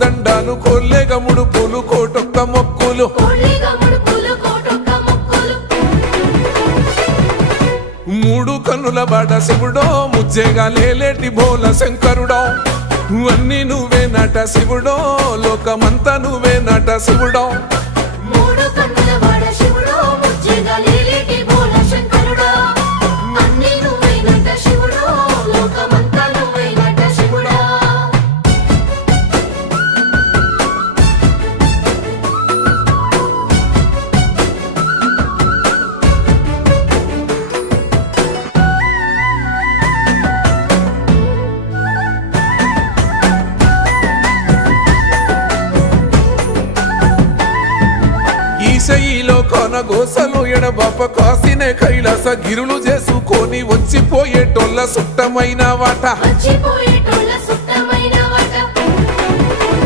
దండాలు కోళ్ళేగ ముడుపులు కోటొక్క మొక్కులు మూడు కన్నుల బాట శివుడో ముజ్జేగా లేలేటి బోల శంకరుడో అన్ని నువ్వే నట శివుడో లోకమంతా నువ్వే నట శివుడో ఈశయిలో కొనగోసలు ఎడబాప కాసినే కైలాస గిరులు చేసుకొని వచ్చిపోయేటోళ్ళ సుట్టమైన వాట